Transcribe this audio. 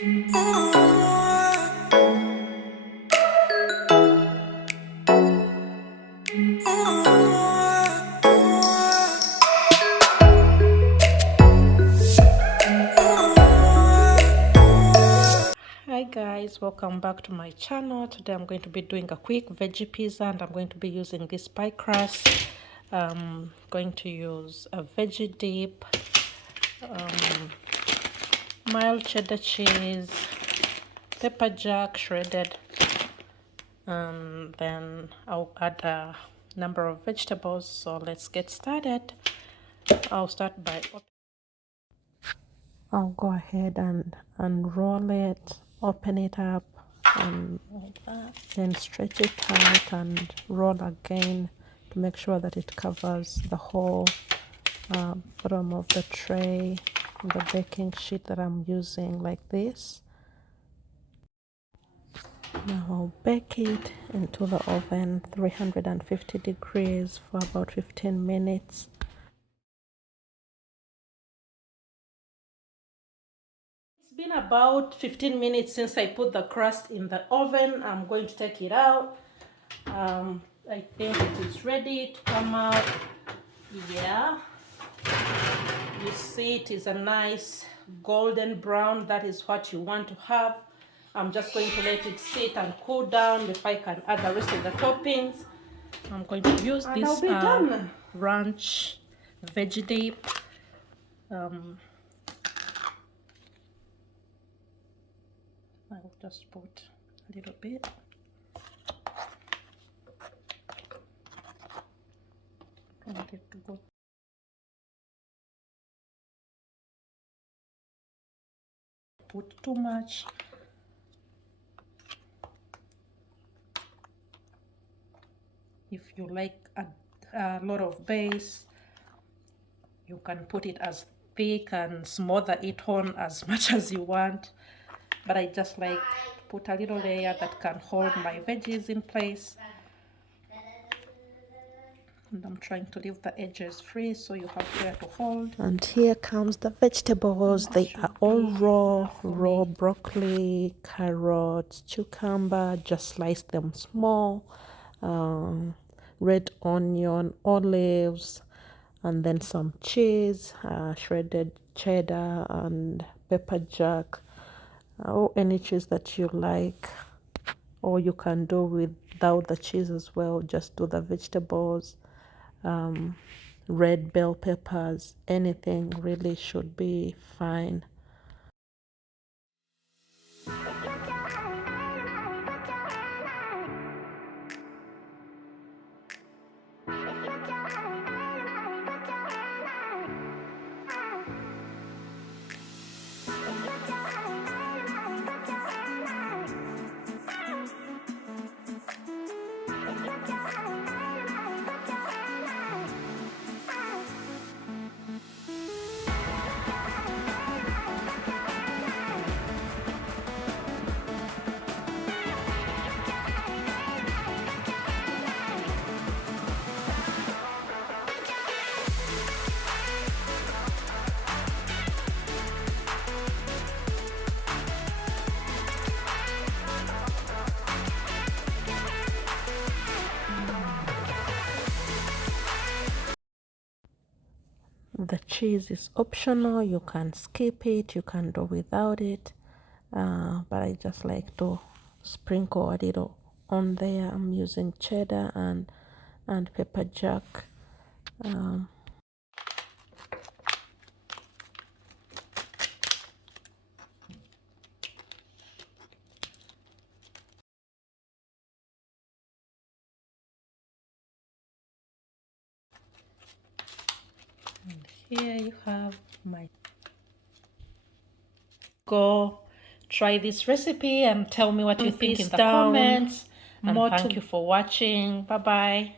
Hi guys, welcome back to my channel. Today I'm going to be doing a quick veggie pizza and I'm going to be using this pie crust. I'm going to use a veggie dip, mild cheddar cheese, pepper jack shredded, and then I'll add a number of vegetables. So let's get started. I'll start by I'll go ahead and unroll it, open it up, and like that. Then stretch it out and roll again to make sure that it covers the whole bottom of the tray, the baking sheet that I'm using, like this. Now I'll bake it into the oven, 350 degrees for about 15 minutes. It's been about 15 minutes since I put the crust in the oven. I'm going to take it out. I think it is ready to come out. Yeah, you see it is a nice golden brown. That is what you want to have. I'm just going to let it sit and cool down before I can add the rest of the toppings. I'm going to use this ranch veggie dip. I'll just put a little bit. I want it to go. Put too much. If you like a lot of base, you can put it as thick and smother it on as much as you want. But I just like to put a little layer that can hold my veggies in place. And I'm trying to leave the edges free so you have where to hold. And here comes the vegetables. They are all raw broccoli, carrots, cucumber, just slice them small, red onion, olives, and then some cheese, shredded cheddar and pepper jack, or any cheese that you like. Or you can do without the cheese as well. Just do the vegetables, red bell peppers, anything really should be fine. The cheese is optional. You can skip it, you can do without it, but I just like to sprinkle a little on there. I'm using cheddar and pepper jack. And here you have my. Go try this recipe and tell me what you think in the comments. And thank you for watching. Bye bye.